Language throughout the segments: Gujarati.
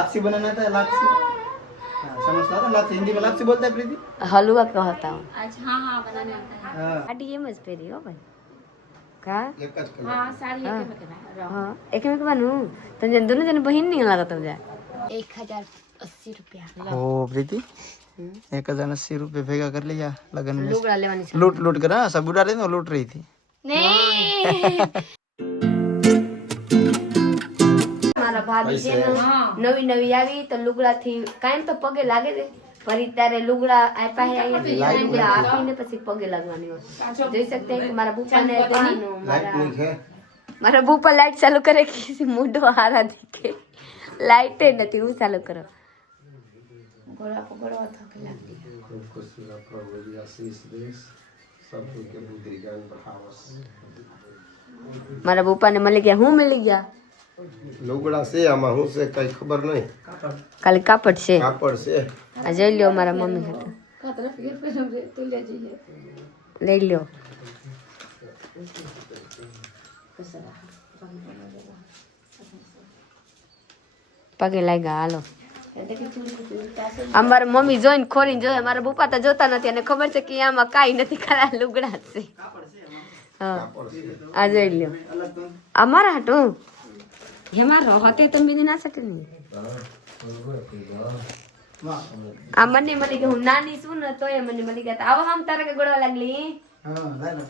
लापसी बनाना था, लापसी। हाँ, समझता था लापसी, हिंदी में लापसी बोलता है प्रीति। हलवा कहता हूँ। अच्छा हाँ हाँ बनाने आता है। हाँ साड़ी ये मत पहनी हो भाई का हाँ साड़ी एक में करना हाँ एक में बनू तो जन दोनों जन बहन नहीं लगा तो जाए 1080 रुपया ओ प्रीति 1080 रुपये भेगा कर लिया लगन में। लुगड़ा लेवानी छे लूट लूट कर, हाँ, सब उड़ा रहे थे, लूट रही थी। नहीं મારા ભાભી છે ને નવી નવી આવી તો લુગડા થી કાયમ તો પગે લાગે છે ફરી ત્યારે લુગડા આપ્યા હે અહીંયા લુગડા આપીને પછી પગે લાગવાની હોય જોઈ શકते हैं कि મારા બુપાને કહીનું મારા બુપા લાઈટ ચાલુ કરે કે મોઢો હારા દેખે લાઈટ નથી હું ચાલુ કરો ગોળા પકડવા થકે લાગતી મારા બુપાને મળી ગયા હું મળી ગયા લુગડા છે આમાં હું છે કઈ ખબર નહીં ખાલી કાપડ છે કાપડ છે આ જોઈ લ્યો મારા મમ્મી હતા લઈ લ્યો પગે લાગ્યા હાલો અમારા મમ્મી જોઈને ખોરીને જોયે મારા પપ્પા તો જોતા નથી અને ખબર છે કે આમાં કાંઈ નથી ખાલી લુગડા છે હા આ જોઈ લ્યો અમારા હાટું એમાં રહતે તો બીજી ના શકે નહીં આ મને મળી ગઈ હું નાની છું ને તોય મને મળી ગયા આવો આમ તારે કે ગોળવા લાગલી हाँ लाना।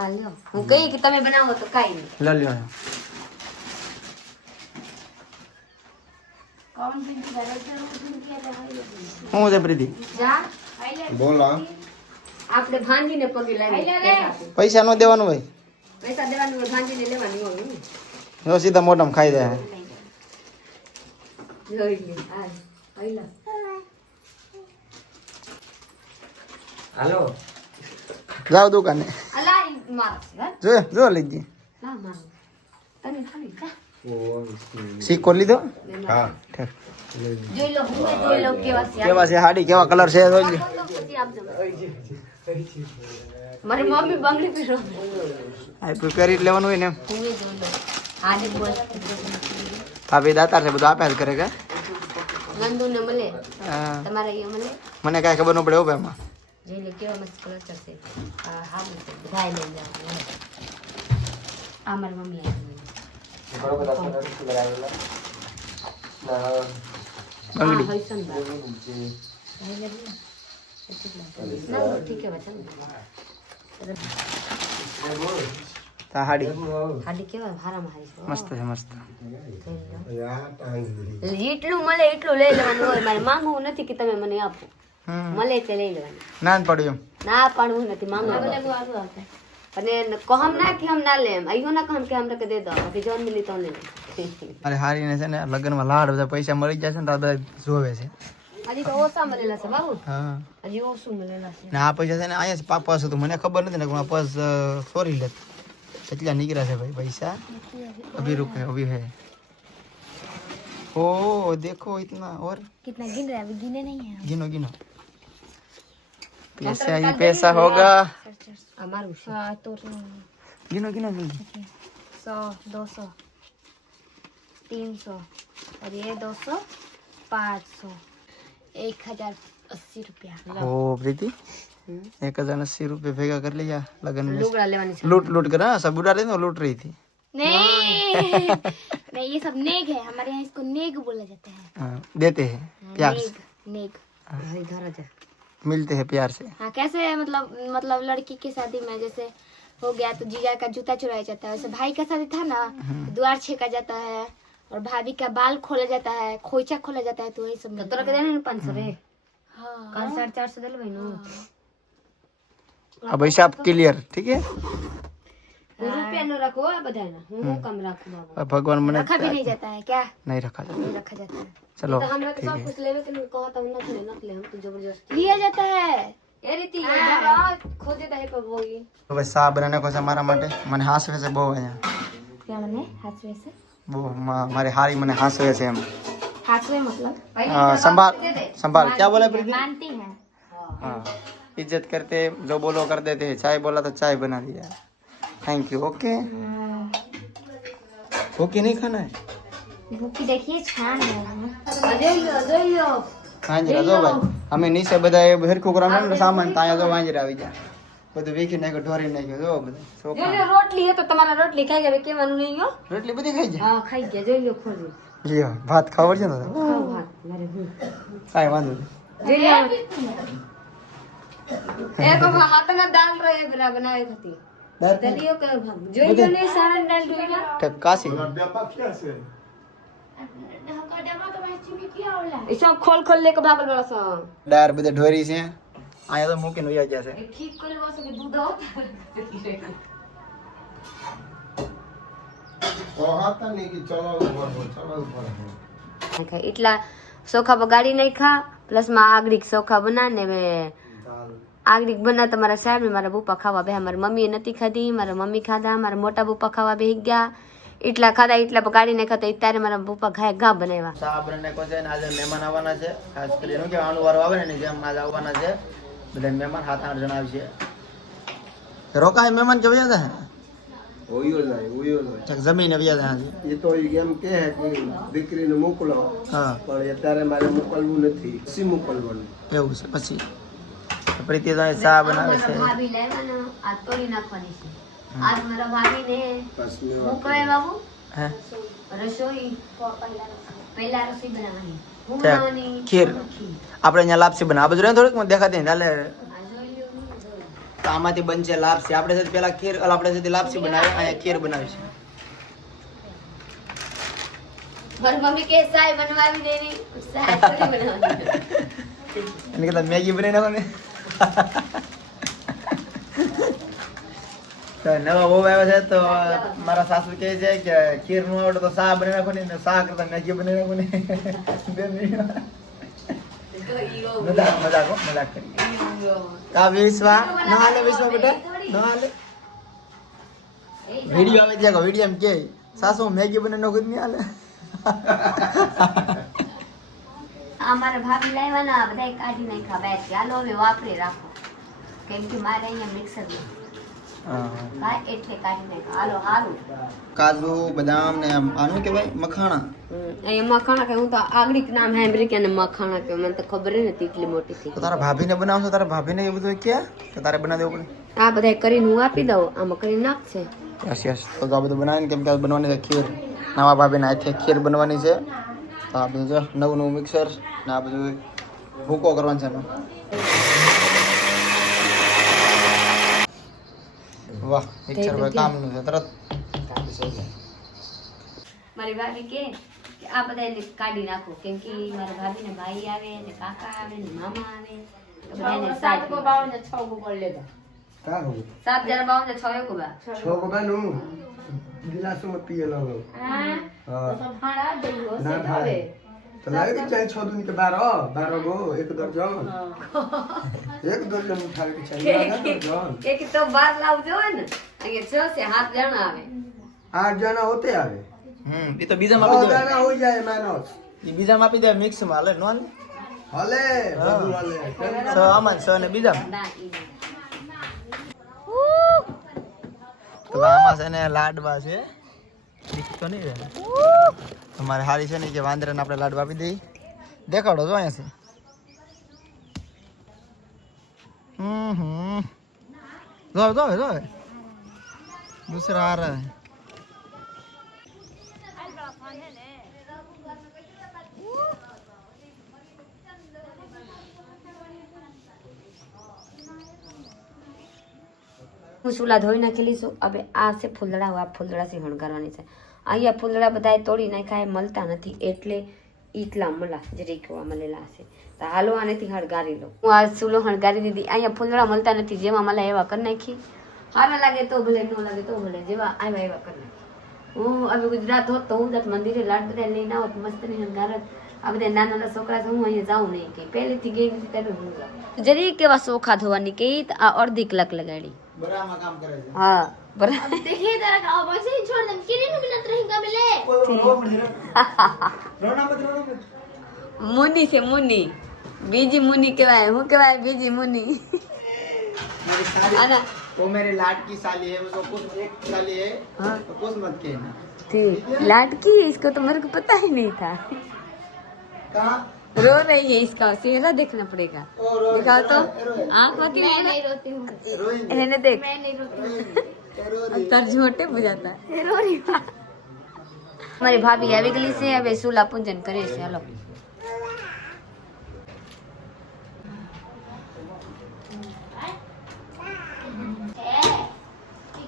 આ લ્યો હું કહી કે તમે બનાવો તો કાંઈ નહીં ला लिया। હું છે પ્રીતિ જા બોલા આપણે ભાંજીને પગે લાવી પૈસા નો દેવાનું ભાઈ, પૈસા દેવાનું હોય ભાંજીને લેવાનું હોય જો સીધા મોઢામાં ખાઈ જાય। જોઈ લે આ આઈલા જાઓ દુકાને, અલા માર જો જો લીધી ના માર તને ખાલી જા સિક્કો લીધો। હા ઠીક, જોઈ લો હું જોઈ લો કેવા છે કેવા છે હાડી, કેવા કલર છે જોઈ લો। પછી આપજો મારી મમ્મી બંગડી પહેરો આ પ્રિપેર લેવાનું હોય ને એમ। હું એ જોઈ લો આને બોલ ભાભી દાતાર છે બધું આપ્યા જ કરે કે નંદુ ને મળે હા, તમારે અહીંયા મળે મને કાંઈ ખબર ન પડે હો ભાઈ એમાં। જોઈ લો કેવા મસ્ત કલર છે હા બધા લઈ જાઓ આ મારી મમ્મી આવી બંગડી ठीक है बच्चा તા હાડી હાડી કેવા હારામાં હારી મસ્ત છે, મસ્ત। જેટલું મળે એટલું લઈ લેવાનું હોય મારે માંગવું નથી કે તમે મને આપો મળે તે લઈ લેવાનું ના જ પડ્યું ના પાડવું નથી માંગવું અને કહમ ના કે હમ ના લેમ આયો ના કહમ કે હમને કે દે દો કે જોન મિલી તો લે એમ। અરે હારીને છે ને લગ્નમાં લાડ બધા પૈસા મળી જાય છે ને તો બધા જોવે છે। હજી તો ઓછા મળેલા છે બાબુ હા, હજી ઓછું મળેલા છે ને આ પૈસા છે ને અહીંયા પાપા હતું, મને ખબર નથી ને કે પર્સ ચોરી લેત કેટલા નીકળ્યા છે ભાઈ પૈસા। अभी रुके, अभी है। ओ देखो इतना, और कितना गिन रहा है अभी गिने नहीं है गिनो गिनो, पैसा ही पैसा होगा। અમારું છે हाँ तो गिनो गिनो जल्दी। 100 200 300 और ये 200 500 1080 रुपया ओ प्रीति 1080 रुपये भेगा कर लिया लगन में। લુગડા લેવાની છે लूट लूट कर, हाँ, सब उड़ा रहे थे, लूट रही थी। नहीं नहीं ये सब नेग है हमारे यहाँ इसको नेग बोला जाता है हाँ, देते हैं प्यार से, नेग ઘર જ मिलते हैं प्यार से। हाँ कैसे मतलब लड़की की शादी में जैसे हो गया तो जीजा का जूता चुराया जाता है, वैसे भाई का शादी था ना द्वार छेका जाता है और भाभी का बाल खोला जाता है, खोइचा खोला जाता है, तो वही सब તો તોરા કે દેને 500 રે हाँ કાલ 450 દે ભાઈ अब हिसाब क्लियर, ठीक है। રૂપિયા નો રાખો આ બધાના હું કમ રાખું બાબા अब भगवान मने रखा भी नहीं जाता है क्या नहीं रखा जाता। नहीं रखा जाता है चलो તો हमरा के ठीक सब है। कुछ लेवे के नहीं कहता हूं न ले हम तो जबरदस्ती लिया जाता है એ રીતિ ખોજે તો હે પર બોઈ तो भाई साहब बनाने को से मारा माटे મને હાસવે છે બહુ અહીંયા क्या मैंने हाथवे से બહુ મારી હારી મને હાસવે છે એમ। हाथवे मतलब संभाल संभाल, क्या बोला प्रीति? मानती है हाँ, इज्जत करते, जो बोलो कर देते हैं। चाय बोला तो चाय बना दिया। Thank you. ओके ओके नहीं खाना है भूखी देखिए छान है જોઈ લો વાંજરા જો ભાઈ અમે નીચે બધા એ હરખું કરવાનું ને સામાન તો અહીંયા જો વાંજરા આવી ગયા બધું વીખી નાખ્યું ઢોરી નાખ્યું જો બધા ચોખા રોટલી હે તો તમારા રોટલી ખાઈ ગયા કેવાનું નહીં હો રોટલી બધી ખાઈ જાય હા ખાઈ ગયા જોઈ લો ખોલી લ્યો ભાત ખાવડ છે ને ખાવ ભાત મારે કાંઈ વાંધો નહીં જોઈ લો એ તો હાથના દાલ રે બરા બનાવી હતી દલિયો કે જોઈ લો ને સારણ દાલ જોઈ લો કાશી એ सब खोल खोल लेके भागल बड़ा सा ડાર બધે ઢોરી છે અહીંયા તો મૂકીને વયા ગયા છે ठीक कर वासो के दूध होता कहता नहीं कि चलो ऊपर એટલા ચોખા બગાડી નાખ્યા પ્લસ માં આગળીક ચોખા બના ને હવે આગળીક બના તમારા સાહેબ મારા બુપા ખાવા બે મારી મમ્મીએ નથી ખાધી મારા મમ્મી ખાધા મારા મોટા બુપા ખાવા બેહી ગયા એટલા ખાધા એટલા બગાડી નાખ્યા તો ત્યારે મારા બુપા ઘા બનાવ્યા ચા આપણને કહે છે ને આજે મહેમાન આવવાના છે ખાસ કરીને કે આનું વારો આવે ને જેમ આજે આવવાના છે બધા મહેમાન 7-8 જણા આવશે રોકાય મહેમાન કે વ્યા હતા ઓયો જાય જમીને વ્યા હતા એ તો એમ કે કે દીકરીને મોકલો હા પણ અત્યારે મારે મોકલવું નથી પછી મોકલવાનું એવું છે પછી પ્રીતિ તો ચા બનાવે છે ભાભી લેવાનો આ તોડી નાખવાની છે આજ મારા ભાભી ને બસ હું કહે બાબુ હે રસોઈ પહેલા રસોઈ બનાવવાની હું ત્યાં બનાવવાની ખીર આપણે અહીંયા લાપસી બનાવ આ બધું થોડુંક મને દેખાતી હાલે તો આમાંથી બનશે લાપસી આપણે છે પેલા ખીર આપણે છે લાપસી બનાવે અહીંયા ખીર બનાવી છે મારી મમ્મી કે સાય બનાવી દેવી સાય થોડી બનાવવાની એને કહેતા મેગી બનાવી નાખો ને તો નવા બહુ આવ્યા છે તો મારા સાસુ કહે છે કે ખીર નું આવડે તો શા બનાવી નાખો ને શા કરતા મેગી બનાવી નાખો ને મજાક કરી આ વિશ્વા ના હાલે વિશ્વા બેટા ના હાલે વિડિયો આવે છે વિડિયો એમ કે સાસુ મેગી બનાવી નાખો નહીં હાલે અમારા ભાભી લાવ્યા બધા કાઢી નાખ્યા બેસ ચાલો હવે વાપરી રાખો કેમ કે મારે અહીંયા મિક્સર નથી હા એટલે કાઢી નાખ્યા હાલો હારું કાજુ બદામ ને આનું કેવાય મખાણા અહીંયા મખાણા કે હું તો આગળ નામ સાંભળી કે મખાણા કે મને તો ખબર નથી એટલી મોટી થઈ તો તારા ભાભીને બનાવશો તારા ભાભીને એ બધું કે તારે બનાવી દેવું પડે આ બધા કરીને હું આપી દઉં આમાં કરીને નાખશે યસ તો આ બધું બનાવીને કેમ કે બનવાની છે ખીર નવા ભાભીને હાથે ખીર બનવાની છે તો આ બધું જો નવું મિક્સર ને આ બધું ભૂકો કરવાનો છે એનો વાહ મિક્સર ભાઈ કામનું છે તરત મારી ભાભી કે આ બધા એને કાઢી નાખો કેમ કે મારા ભાભી ને ભાઈ આવે ને કાકા આવે ને મામા આવે તો બધાને સાત બાવન 6 ગોળ લેતા का हो 7 जरा 52 6 को बा 6 को बनु गिलासों में पिए लो हां तो भाड़ा देलो ना से खावे तो लागे कि चाहिए 6 दिन के 12 गो एक दर्जन उठा के चाहिए ना दर्जन एक तो बार लाव जो ने अगे 6 से 7 जणा આવે 8 जना होते आवे એ તો બીજામાં આપી દે जना हो जाए मानस એ બીજામાં આપી દે મિક્સ માં હાલે નો हले બધું हले સો આમાં સો ને બીજામાં ના ઈ તો આમાં છે ને લાડવા છે દીખતો નહીં રહે તમારે હારી છે ને કે વાંદરાને આપણે લાડવા આપી દઈ દેખાડો જો અહીંયા છે જો दूसरा आ रहा है હું ચૂલા ધોઈ નાખેલી છું હવે આ છે ફૂલડા આ ફૂલડાથી હણગારવાની છે અહીંયા ફૂલડા બધા તોડી નાખ્યા મળતા નથી એટલે ઈટલા મળા જે રેખવા મળેલા છે તો હાલો આનેથી હણગારી લો હું આ ચૂલો હણગારી દીધી અહીંયા ફૂલડા મળતા નથી જેવા મળે એવા કરી નાખી સારા લાગે તો ભલે ન લાગે તો ભલે જેવા આવ્યા એવા કરી નાખી હું હવે ગુજરાત હોત તો હું જાત મંદિરે લાડ બધા લઈને આવત મસ્ત ની હણગારત આ બધા નાના નાના છોકરા હું અહીંયા જાઉં નહીં કે પહેલેથી ગઈ નથી ત્યારે હું જાઉં જરી કેવા ચોખા ધોવાની કે આ અડધી કલાક લગાડી બરામાં કામ કરે છે हाँ बराबर देखिए तेरा गाँव वैसे ही छोड़ दे किरी नु मिनट रहेगा मिले मुनि से मुनि बीजी मुनि कहवाय हूँ कहवाय बीजी मुनि मेरी साली आना वो मेरी लाडकी साली है उसको कुछ एक साली है हाँ तो कुछ मत कहना ठीक लाडकी है, इसको तो मेरे को पता ही नहीं था। रो रही है, इसका चेहरा देखना पड़ेगा। दिखाओ तो आँख मत मैं नहीं रोती हूँ, रहने देख, मैं नहीं रोती तर झोटे बुझाता है। रो रही है। हमारी भाभी આવી ગઈ છે, હવે સુલા પૂજન કરે છે। હાલો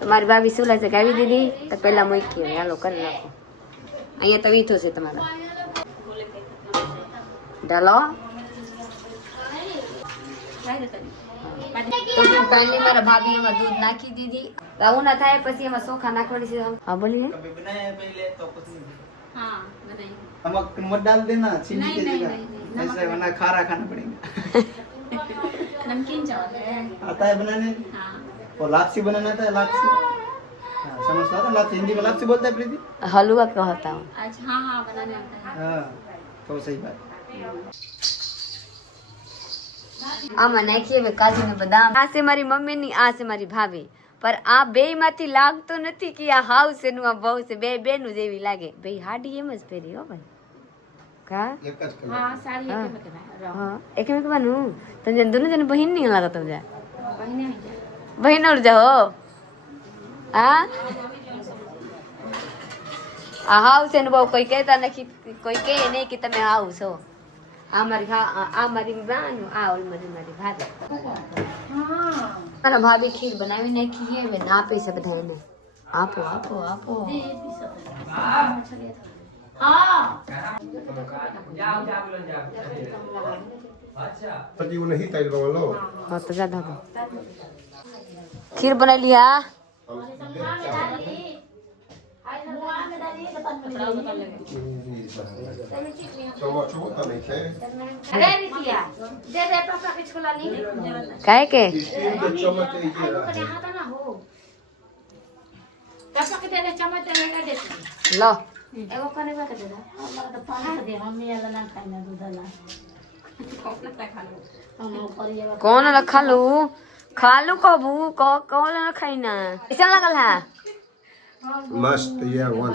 તમારી ભાભી સુલા છે ગાવી દીધી તો પેલા મૂકી હવે હાલો કરી નાખો। અહીંયા તો વીથો છે તમારા ડાલો તો કાલે મારા ભાભી એમાં દૂધ નાખી દીધી। રાવું ના થાય પછી એમાં ચોખા નાખવાની છે। હા બોલીએ कभी बनाया पहले तो कुछ नहीं हाँ बताइए। नमक मत डाल देना चीनी की जगह, ऐसे वरना खारा खाना पड़ेगा। नमकीन चावल है। आता है बनाने? हाँ और लापसी बनाना आता है? लापसी समझता था? लापसी हिंदी में लापसी बोलता है प्रीति? हलवा कहता हूँ। अच्छा हाँ हाँ बनाने आता है। हाँ तो सही बात। આમાં નાખીએ હવે કાજુ ને બદામ। આ છે મારી મમ્મી ની, આ છે મારી ભાભી, પર આ બે માંથી લાગતો નથી કે આ હાવ છે નું આ બહુ છે, બે બેનું જેવી લાગે। બે હાડી એમ જ પહેરી હો ભાઈ કા एक ज कलर हाँ साड़ी एक में के હા એકમેકવાનું તને दोनों जन बहन नहीं लागत हो जा पहने हैं क्या? बहन और जाओ हाँ आ हाउ से बहु कोई कहता नहीं, कोई कहे नहीं कि તમે હાउ છો। આ મારી આ મારી બાનું, આ ઓલ મારી ભાભી। મારા ભાભી ખીર બનાવી નાખી છે, હવે ના આપે છે બધાને। આપો આપો આપો। पति वो नहीं तैल वालो हाँ तो ज्यादा दो। खीर बना लिया। छोटा नहीं है अरे रितिया दे दे पापा के छोला नहीं काहे के स्टील के चम्मच है ये यहाँ का ना हो पापा के दे दे चम्मच दे का दे लो एगो कने का दे दे हमरा तो पानी दे हम ये ना खाई ना दूध ला हम करिए कौन रखा लू खालू कबू कौन रखाई ना कैसा लगल है? मस्त ये वन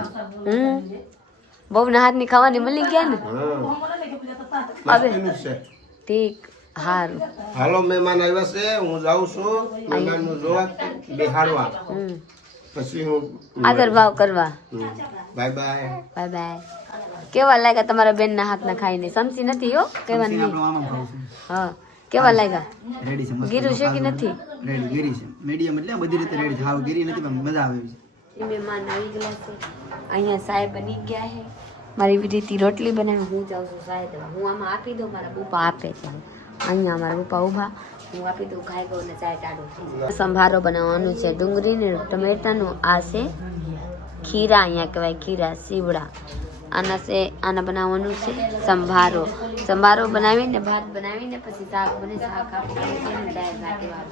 बहु ना हाथ नहीं खावा नहीं मिली गया ना हाँ अबे मस्त है ठीक हार હાલો મહેમાન આવ્યા છે, હું જાઉં છું મહેમાનનું જોવા બેહાડવા, પછી હું આદર ભાવ કરવા। Bye bye. Bye bye. કેવા લાગ્યા તમારા બેન ના હાથ ના ખાઈને? સમસી નથી હો કેવા નહીં। આપણું આમાં ખાવું છે। હા કેવા લાગ્યા? રેડી છે, મસ્ત ગીરું છે કે નથી? રેડી ગીરી છે, મીડિયમ એટલે બધી રીતે રેડી છે। હાવ ગીરી નથી પણ મજા આવે છે। મહેમાન આવી ગયા છે, અહીંયા સાહેબ બની ગયા છે। મારી રીતિ રોટલી બનાવી, હું જાઉં છું સાહેબ, હું આમાં આપી દઉં, મારા બુપા આપે છે। અહીંયા મારા બુપા ઊભા, હું આપી દઉં, ખાઈ ગયો ને ચાય ટાઢો થઈ જાય। સંભારો બનાવવાનું છે, ડુંગળી ને ટમેટાનું। આ છે ખીરા, અહીંયા કહેવાય ખીરા સીવડા। આના છે, આના બનાવવાનું છે સંભારો। સંભારો બનાવીને ભાત બનાવીને પછી શાક બને, શાક આપણે દાળ ભાત એવા